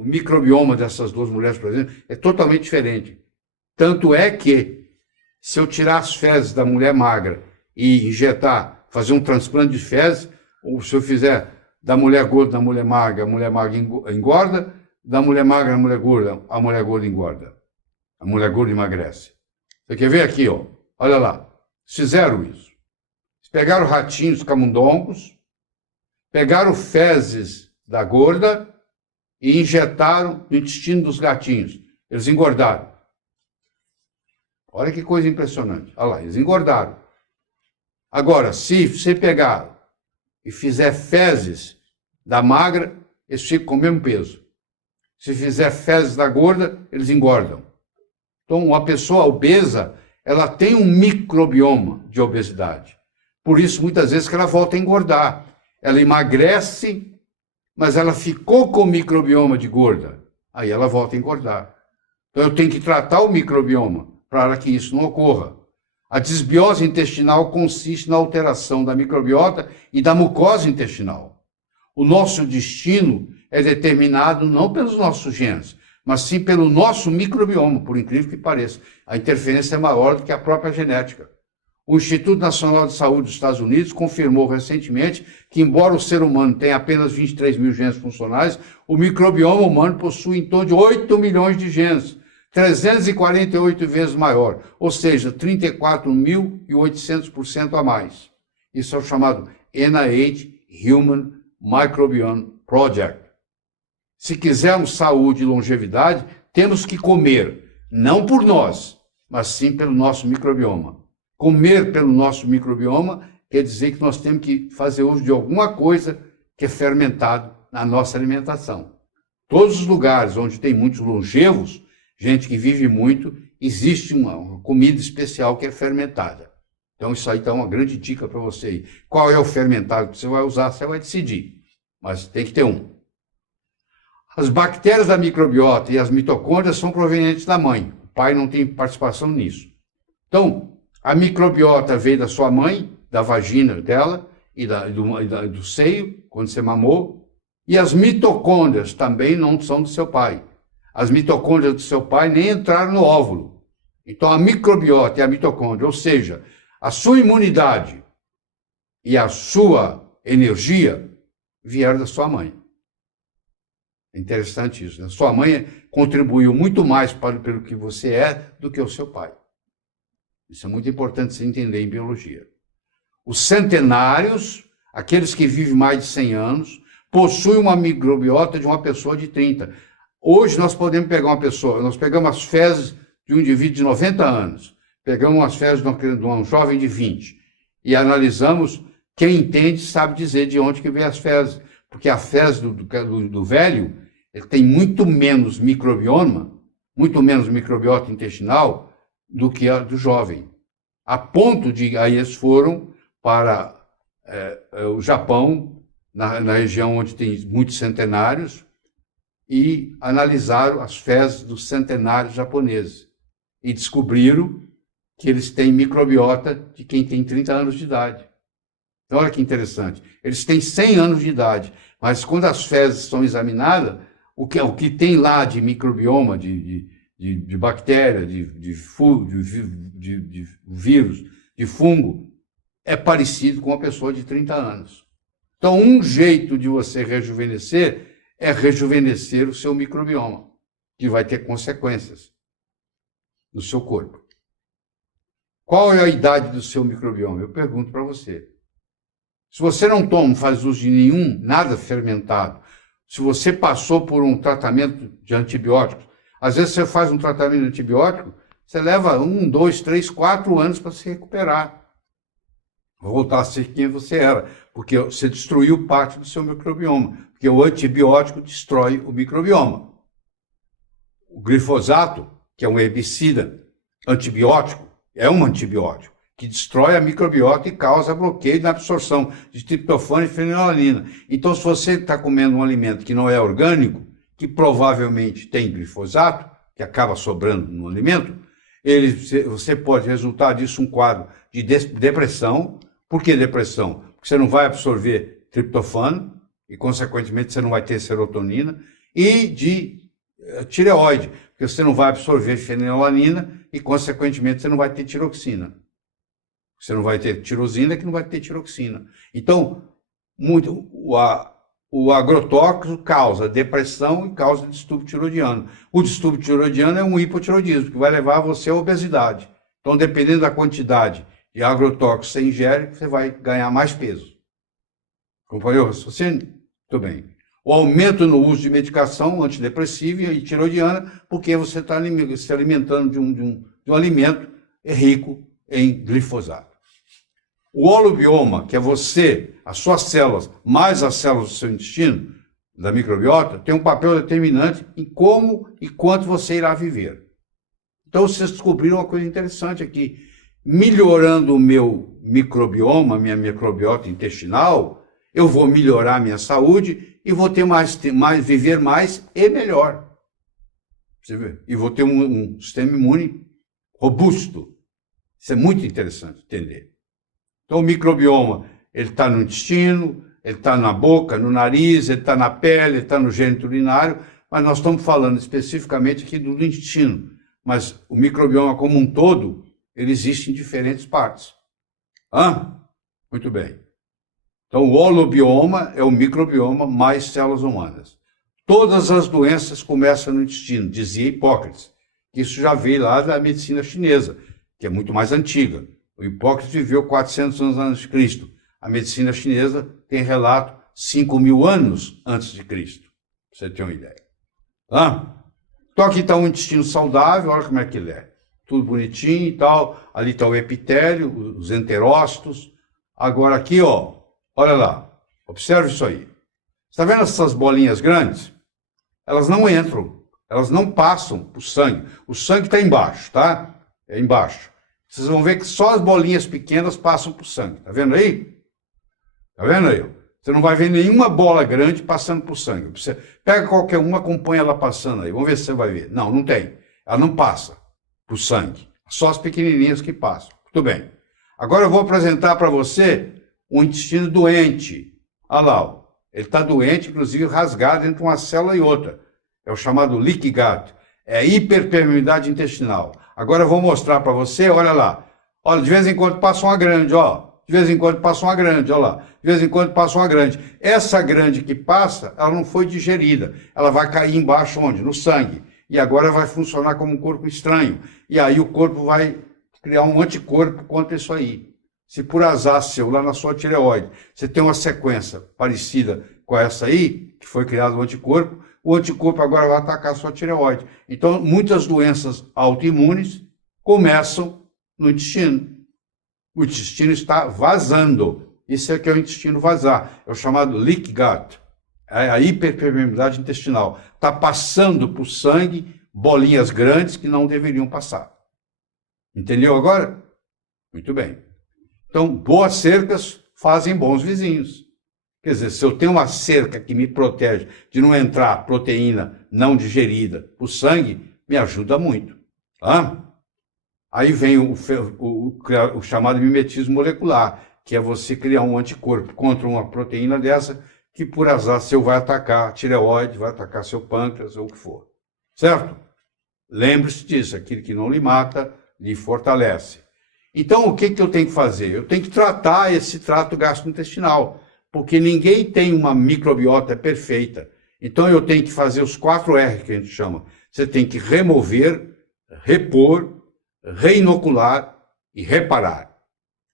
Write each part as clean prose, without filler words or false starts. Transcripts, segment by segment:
o microbioma dessas duas mulheres, por exemplo, é totalmente diferente. Tanto é que, se eu tirar as fezes da mulher magra e injetar, fazer um transplante de fezes, ou se eu fizer da mulher gorda na mulher magra, a mulher magra engorda, da mulher magra na mulher gorda, a mulher gorda engorda. A mulher gorda emagrece. Você quer ver aqui, ó? Olha lá. Fizeram isso. Pegaram ratinhos camundongos, pegaram fezes da gorda e injetaram no intestino dos gatinhos. Eles engordaram. Olha que coisa impressionante. Olha lá, eles engordaram. Agora, se você pegar e fizer fezes da magra, eles ficam com o mesmo peso. Se fizer fezes da gorda, eles engordam. Então, uma pessoa obesa, ela tem um microbioma de obesidade. Por isso, muitas vezes, que ela volta a engordar. Ela emagrece, mas ela ficou com o microbioma de gorda. Aí ela volta a engordar. Então, eu tenho que tratar o microbioma para que isso não ocorra. A desbiose intestinal consiste na alteração da microbiota e da mucosa intestinal. O nosso destino é determinado não pelos nossos genes, mas sim pelo nosso microbioma, por incrível que pareça. A interferência é maior do que a própria genética. O Instituto Nacional de Saúde dos Estados Unidos confirmou recentemente que, embora o ser humano tenha apenas 23 mil genes funcionais, o microbioma humano possui em torno de 8 milhões de genes, 348 vezes maior, ou seja, 34.800% a mais. Isso é o chamado NIH Human Microbiome Project. Se quisermos saúde e longevidade, temos que comer, não por nós, mas sim pelo nosso microbioma. Comer pelo nosso microbioma quer dizer que nós temos que fazer uso de alguma coisa que é fermentado na nossa alimentação. Todos os lugares onde tem muitos longevos, gente que vive muito, existe uma comida especial que é fermentada. Então isso aí está uma grande dica para você aí. Qual é o fermentado que você vai usar, você vai decidir, mas tem que ter um. As bactérias da microbiota e as mitocôndrias são provenientes da mãe. O pai não tem participação nisso. Então, a microbiota veio da sua mãe, da vagina dela e do seio, quando você mamou. E as mitocôndrias também não são do seu pai. As mitocôndrias do seu pai nem entraram no óvulo. Então, a microbiota e a mitocôndria, ou seja, a sua imunidade e a sua energia vieram da sua mãe. É interessante isso, né? Sua mãe contribuiu muito mais pelo que você é do que o seu pai. Isso é muito importante você entender em biologia. Os centenários, aqueles que vivem mais de 100 anos, possuem uma microbiota de uma pessoa de 30. Hoje nós podemos pegar uma pessoa, nós pegamos as fezes de um indivíduo de 90 anos, pegamos as fezes de um jovem de 20 e analisamos, quem entende sabe dizer de onde que vem as fezes, porque a fezes do velho ele tem muito menos microbioma, muito menos microbiota intestinal do que a do jovem. A ponto de, aí eles foram para o Japão, na região onde tem muitos centenários, e analisaram as fezes dos centenários japoneses. E descobriram que eles têm microbiota de quem tem 30 anos de idade. Então, olha que interessante. Eles têm 100 anos de idade, mas quando as fezes são examinadas, o que tem lá de microbioma, de bactéria, de vírus, de fungo, é parecido com uma pessoa de 30 anos. Então, um jeito de você rejuvenescer é rejuvenescer o seu microbioma, que vai ter consequências no seu corpo. Qual é a idade do seu microbioma? Eu pergunto para você. Se você não faz uso de nada fermentado, se você passou por um tratamento de antibióticos, às vezes você faz um tratamento de antibiótico, você leva 1, 2, 3, 4 anos para se recuperar. Voltar a ser quem você era, porque você destruiu parte do seu microbioma, porque o antibiótico destrói o microbioma. O glifosato, que é um herbicida antibiótico, é um antibiótico que destrói a microbiota e causa bloqueio na absorção de triptofano e fenilalanina. Então, se você está comendo um alimento que não é orgânico, que provavelmente tem glifosato, que acaba sobrando no alimento, você pode resultar disso um quadro de depressão. Por que depressão? Porque você não vai absorver triptofano e, consequentemente, você não vai ter serotonina e de tireoide, porque você não vai absorver fenilalanina e, consequentemente, você não vai ter tiroxina. Você não vai ter tirosina, que não vai ter tiroxina. Então, o agrotóxico causa depressão e causa distúrbio tiroidiano. O distúrbio tiroidiano é um hipotiroidismo, que vai levar você à obesidade. Então, dependendo da quantidade de agrotóxico que você ingere, você vai ganhar mais peso. Acompanhou o raciocínio? Muito bem. O aumento no uso de medicação antidepressiva e tiroidiana, porque você está se alimentando de um alimento rico em glifosato. O holobioma, que é você, as suas células, mais as células do seu intestino, da microbiota, tem um papel determinante em como e quanto você irá viver. Então, vocês descobriram uma coisa interessante aqui. Melhorando o meu microbioma, minha microbiota intestinal, eu vou melhorar a minha saúde e vou ter viver mais e melhor. Você vê? E vou ter um sistema imune robusto. Isso é muito interessante entender. Então, o microbioma, ele está no intestino, ele está na boca, no nariz, ele está na pele, ele está no gênito urinário, mas nós estamos falando especificamente aqui do intestino. Mas o microbioma como um todo, ele existe em diferentes partes. Muito bem. Então, o holobioma é o microbioma mais células humanas. Todas as doenças começam no intestino, dizia Hipócrates. Isso já veio lá da medicina chinesa, que é muito mais antiga. O Hipócrates viveu 400 anos antes de Cristo. A medicina chinesa tem relato 5.000 anos antes de Cristo, para você ter uma ideia. Então aqui está um intestino saudável, olha como é que ele é. Tudo bonitinho e tal. Ali está o epitélio, os enterócitos. Agora aqui, ó, olha lá, observe isso aí. Está vendo essas bolinhas grandes? Elas não entram, elas não passam para o sangue. O sangue está embaixo, tá? É embaixo. Vocês vão ver que só as bolinhas pequenas passam para o sangue. Tá vendo aí? Tá vendo aí? Você não vai ver nenhuma bola grande passando para o sangue. Você pega qualquer uma, acompanha ela passando aí. Vamos ver se você vai ver. Não, não tem. Ela não passa para o sangue. Só as pequenininhas que passam. Muito bem. Agora eu vou apresentar para você um intestino doente. Olha lá, ó. Ele está doente, inclusive rasgado entre uma célula e outra. É o chamado leaky gut. É a hiperpermeabilidade intestinal. Agora eu vou mostrar para você, olha lá. Olha, de vez em quando passa uma grande, ó. De vez em quando passa uma grande, olha lá. De vez em quando passa uma grande. Essa grande que passa, ela não foi digerida. Ela vai cair embaixo onde? No sangue. E agora vai funcionar como um corpo estranho. E aí o corpo vai criar um anticorpo contra isso aí. Se por azar seu, lá na sua tireoide, você tem uma sequência parecida com essa aí, que foi criado o anticorpo agora vai atacar a sua tireoide. Então, muitas doenças autoimunes começam no intestino. O intestino está vazando. Isso é que é o intestino vazar. É o chamado leaky gut. É a hiperpermeabilidade intestinal. Está passando para o sangue bolinhas grandes que não deveriam passar. Entendeu agora? Muito bem. Então, boas cercas fazem bons vizinhos. Quer dizer, se eu tenho uma cerca que me protege de não entrar proteína não digerida para o sangue, me ajuda muito. Aí vem o chamado mimetismo molecular, que é você criar um anticorpo contra uma proteína dessa que, por azar seu, vai atacar a tireoide, vai atacar seu pâncreas ou o que for. Certo? Lembre-se disso, aquilo que não lhe mata, lhe fortalece. Então, o que eu tenho que fazer? Eu tenho que tratar esse trato gastrointestinal, porque ninguém tem uma microbiota perfeita. Então, eu tenho que fazer os 4 R que a gente chama. Você tem que remover, repor, reinocular e reparar.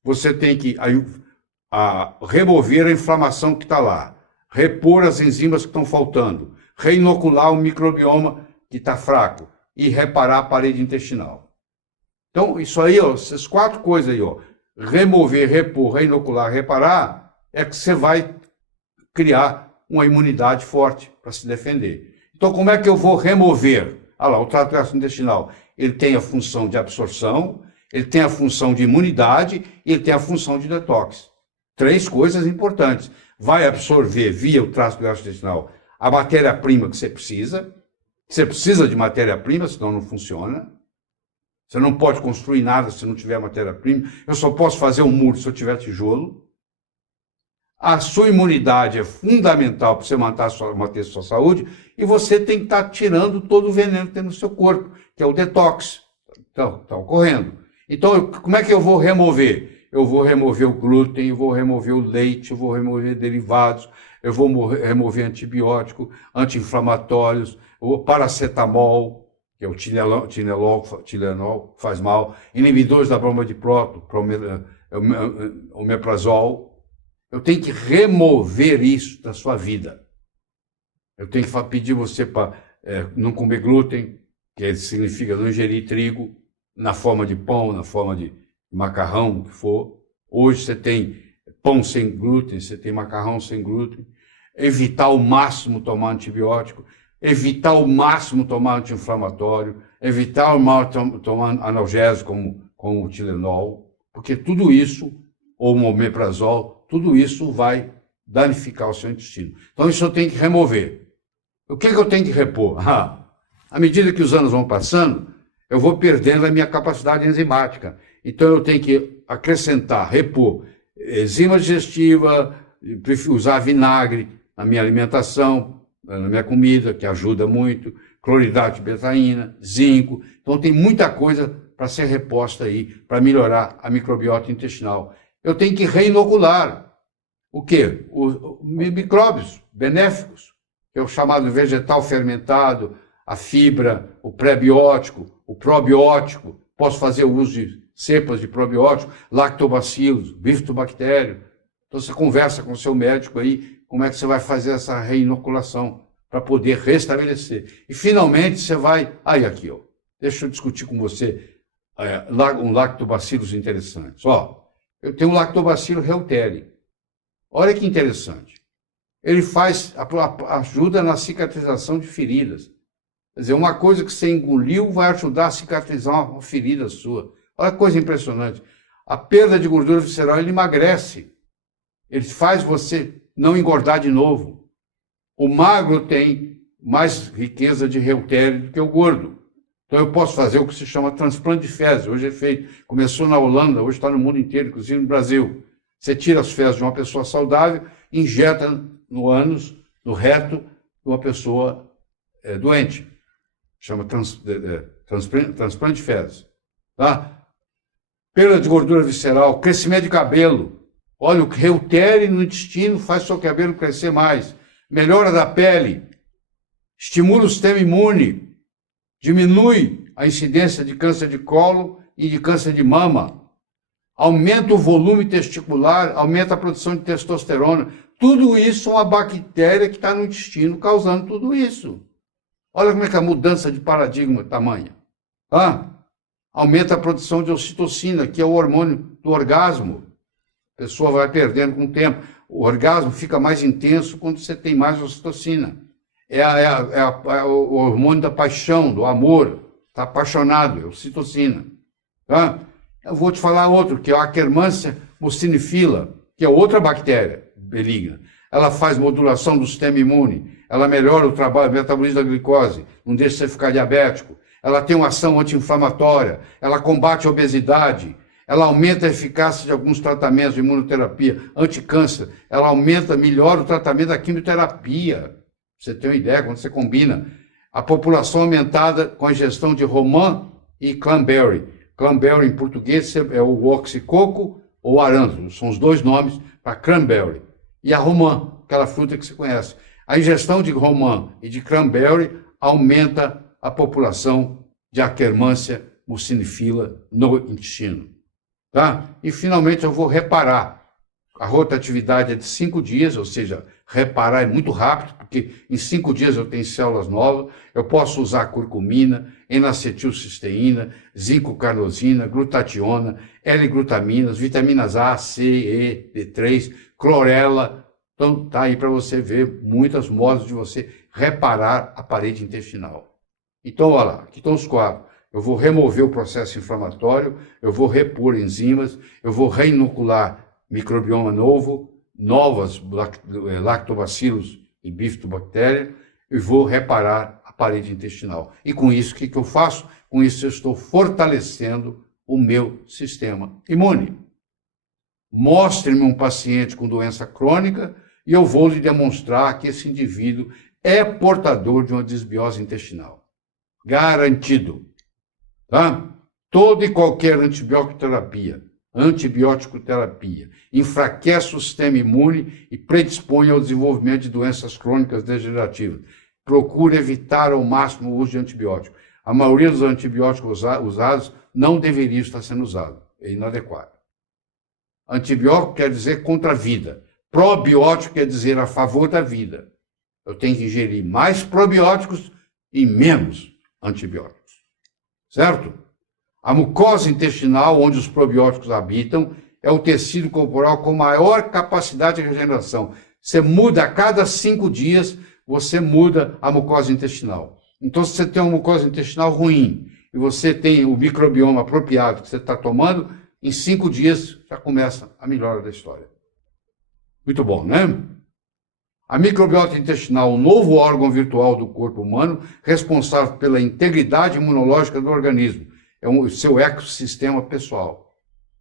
Você tem que remover a inflamação que está lá, repor as enzimas que estão faltando, reinocular o microbioma que está fraco e reparar a parede intestinal. Então, isso aí, ó, essas 4 coisas aí, ó, remover, repor, reinocular, reparar, é que você vai criar uma imunidade forte para se defender. Então, como é que eu vou remover? Olha lá, o trato gastrointestinal, ele tem a função de absorção, ele tem a função de imunidade e ele tem a função de detox. 3 coisas importantes. Vai absorver via o trato gastrointestinal a matéria-prima que você precisa. Você precisa de matéria-prima, senão não funciona. Você não pode construir nada se não tiver matéria-prima. Eu só posso fazer um muro se eu tiver tijolo. A sua imunidade é fundamental para você manter a sua saúde, e você tem que estar tirando todo o veneno que tem no seu corpo, que é o detox. Então, está ocorrendo. Então, como é que eu vou remover? Eu vou remover o glúten, eu vou remover o leite, eu vou remover derivados, eu vou remover antibiótico, anti-inflamatórios, o paracetamol, que é o Tilenol, faz mal, inibidores da bomba de próton, omeprazol. Eu tenho que remover isso da sua vida. Eu tenho que pedir você para não comer glúten, que significa não ingerir trigo, na forma de pão, na forma de macarrão, o que for. Hoje você tem pão sem glúten, você tem macarrão sem glúten. Evitar ao máximo tomar antibiótico, evitar ao máximo tomar anti-inflamatório, evitar ao máximo tomar analgésico como o Tilenol, porque tudo isso, ou o omeprazol, tudo isso vai danificar o seu intestino. Então isso eu tenho que remover. O que eu tenho que repor? À medida que os anos vão passando, eu vou perdendo a minha capacidade enzimática. Então eu tenho que acrescentar, repor enzima digestiva, usar vinagre na minha alimentação, na minha comida, que ajuda muito, cloridrato de betaína, zinco. Então tem muita coisa para ser reposta aí, para melhorar a microbiota intestinal. Eu tenho que reinocular. O quê? Os micróbios benéficos, que é o chamado vegetal fermentado, a fibra, o pré-biótico, o probiótico. Posso fazer o uso de cepas de probiótico, lactobacilos, bifidobactério. Então você conversa com o seu médico aí, como é que você vai fazer essa reinoculação para poder restabelecer. E finalmente você vai... Aí aqui, ó. Deixa eu discutir com você um lactobacillus interessante. Ó, eu tenho um lactobacillus reuteri. Olha que interessante. Ele ajuda na cicatrização de feridas. Quer dizer, uma coisa que você engoliu vai ajudar a cicatrizar uma ferida sua. Olha que coisa impressionante. A perda de gordura visceral, ele emagrece. Ele faz você não engordar de novo. O magro tem mais riqueza de reuteri do que o gordo. Então eu posso fazer o que se chama transplante de fezes. Hoje é feito. Começou na Holanda, hoje está no mundo inteiro, inclusive no Brasil. Você tira as fezes de uma pessoa saudável, injeta no ânus, no reto de uma pessoa doente. Chama transplante de fezes. Tá? Perda de gordura visceral, crescimento de cabelo. Olha, o reuteri no intestino faz seu cabelo crescer mais. Melhora da pele. Estimula o sistema imune. Diminui a incidência de câncer de colo e de câncer de mama. Aumenta o volume testicular, aumenta a produção de testosterona. Tudo isso é uma bactéria que está no intestino causando tudo isso. Olha como é que a mudança de paradigma é tamanha. Aumenta a produção de ocitocina, que é o hormônio do orgasmo. A pessoa vai perdendo com o tempo. O orgasmo fica mais intenso quando você tem mais ocitocina. O hormônio da paixão, do amor. Está apaixonado, é ocitocina. Tá? Eu vou te falar outro, que é a Akkermansia mucinifila, que é outra bactéria benigna. Ela faz modulação do sistema imune, ela melhora o trabalho, o metabolismo da glicose, não deixa você ficar diabético. Ela tem uma ação anti-inflamatória, ela combate a obesidade, ela aumenta a eficácia de alguns tratamentos de imunoterapia, anticâncer, ela melhora o tratamento da quimioterapia. Pra você ter uma ideia, quando você combina a população aumentada com a ingestão de romã e cranberry. Cranberry em português é o oxicoco ou arándano, são os dois nomes para cranberry. E a romã, aquela fruta que você conhece. A ingestão de romã e de cranberry aumenta a população de Akkermansia mucinifila no intestino. Tá? E finalmente eu vou reparar. A rotatividade é de 5 dias, ou seja, reparar é muito rápido, porque em 5 dias eu tenho células novas, eu posso usar curcumina, N-acetilcisteína, zinco-carnosina, glutationa, L-glutaminas, vitaminas A, C, E, D3, clorela. Então tá aí para você ver muitos modos de você reparar a parede intestinal. Então, olha lá, aqui estão os 4. Eu vou remover o processo inflamatório, eu vou repor enzimas, eu vou reinocular microbioma novo, novas lactobacillus e bifidobactéria, e vou reparar a parede intestinal. E com isso, o que eu faço? Com isso, eu estou fortalecendo o meu sistema imune. Mostre-me um paciente com doença crônica e eu vou lhe demonstrar que esse indivíduo é portador de uma desbiose intestinal. Garantido. Tá? Toda e qualquer antibiótico terapia, enfraquece o sistema imune e predispõe ao desenvolvimento de doenças crônicas degenerativas. Procure evitar ao máximo o uso de antibiótico. A maioria dos antibióticos usados não deveria estar sendo usado. É inadequado. Antibiótico quer dizer contra a vida. Probiótico quer dizer a favor da vida. Eu tenho que ingerir mais probióticos e menos antibióticos. Certo? A mucosa intestinal, onde os probióticos habitam, é o tecido corporal com maior capacidade de regeneração. Você muda a cada 5 dias, você muda a mucosa intestinal. Então, se você tem uma mucosa intestinal ruim e você tem o microbioma apropriado que você está tomando, em 5 dias já começa a melhora da história. Muito bom, né? A microbiota intestinal, o novo órgão virtual do corpo humano, responsável pela integridade imunológica do organismo. É o seu ecossistema pessoal.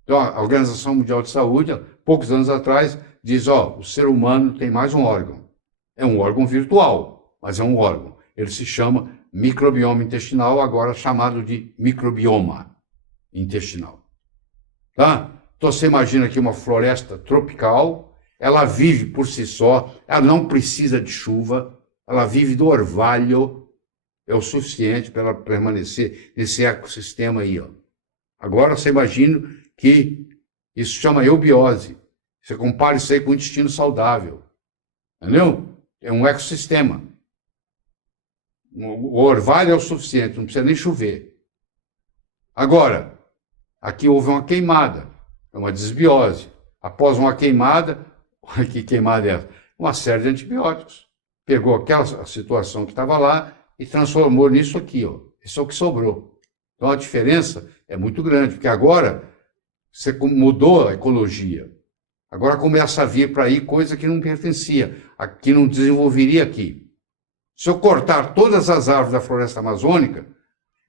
Então, a Organização Mundial de Saúde, há poucos anos atrás, diz, o ser humano tem mais um órgão. É um órgão virtual, mas é um órgão. Ele se chama microbioma intestinal, agora chamado de microbioma intestinal. Tá? Então, você imagina aqui uma floresta tropical, ela vive por si só, ela não precisa de chuva, ela vive do orvalho, é o suficiente para ela permanecer nesse ecossistema aí. Agora, você imagina que isso chama eubiose. Você compara isso aí com o intestino saudável. Entendeu? É um ecossistema. O orvalho é o suficiente, não precisa nem chover. Agora, aqui houve uma queimada, é uma desbiose. Após uma queimada, que queimada é essa? Uma série de antibióticos. Pegou aquela situação que estava lá e transformou nisso aqui. Isso é o que sobrou. Então a diferença é muito grande, porque agora você mudou a ecologia. Agora começa a vir para aí coisa que não pertencia, que não desenvolveria aqui. Se eu cortar todas as árvores da floresta amazônica,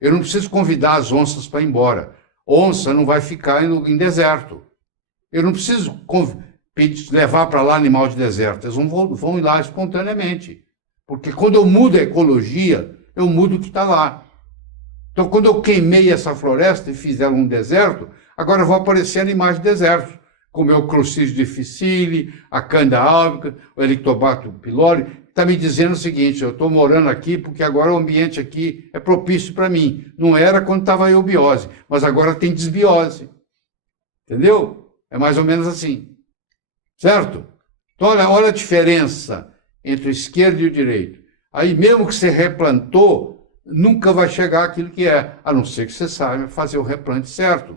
eu não preciso convidar as onças para ir embora. Onça não vai ficar em deserto. Eu não preciso levar para lá animal de deserto. Eles vão ir lá espontaneamente. Porque quando eu mudo a ecologia, eu mudo o que está lá. Então, quando eu queimei essa floresta e fiz ela um deserto, agora vão aparecer animais de deserto, como é o Clostridium difficile, a Candida albicans, o Helicobacter pylori. Está me dizendo o seguinte, eu estou morando aqui porque agora o ambiente aqui é propício para mim. Não era quando estava a eubiose, mas agora tem desbiose. Entendeu? É mais ou menos assim. Certo? Então, olha a diferença entre o esquerdo e o direito. Aí, mesmo que você replantou, nunca vai chegar àquilo que é, a não ser que você saiba fazer o replante certo.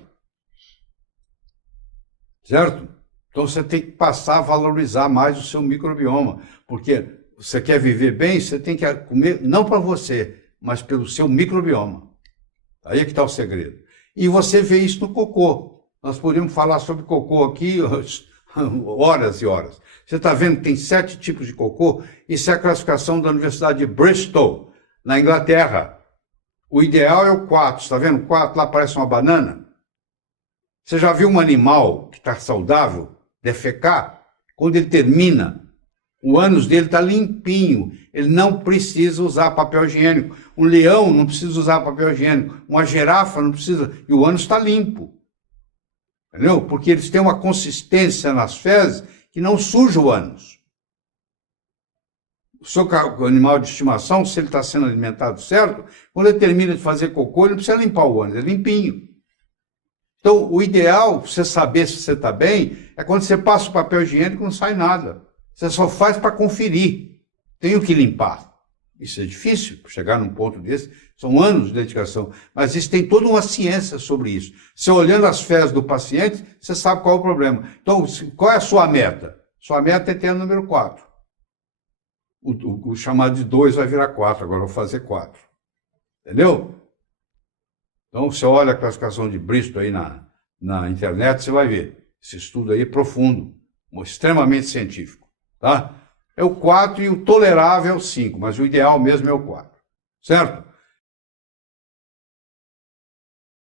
Certo? Então, você tem que passar a valorizar mais o seu microbioma, porque você quer viver bem, você tem que comer, não para você, mas pelo seu microbioma. Aí é que está o segredo. E você vê isso no cocô. Nós podemos falar sobre cocô aqui horas e horas. Você está vendo que tem 7 tipos de cocô? Isso é a classificação da Universidade de Bristol, na Inglaterra. O ideal é o 4. Está vendo? O 4 lá parece uma banana. Você já viu um animal que está saudável defecar? Quando ele termina, o ânus dele está limpinho. Ele não precisa usar papel higiênico. Um leão não precisa usar papel higiênico. Uma girafa não precisa. E o ânus está limpo. Entendeu? Porque eles têm uma consistência nas fezes que não suja o ânus. O seu animal de estimação, se ele está sendo alimentado certo, quando ele termina de fazer cocô, ele não precisa limpar o ânus, é limpinho. Então, o ideal, para você saber se você está bem, é quando você passa o papel higiênico e não sai nada. Você só faz para conferir. Tenho que limpar. Isso é difícil, chegar num ponto desse. São anos de dedicação. Mas isso tem toda uma ciência sobre isso. Você olhando as fezes do paciente, você sabe qual é o problema. Então, qual é a sua meta? Sua meta é ter o número 4. O chamado de 2 vai virar 4, agora eu vou fazer 4. Entendeu? Então, você olha a classificação de Bristol aí na internet, você vai ver. Esse estudo aí é profundo, extremamente científico. Tá? É o 4 e o tolerável é o 5, mas o ideal mesmo é o 4. Certo?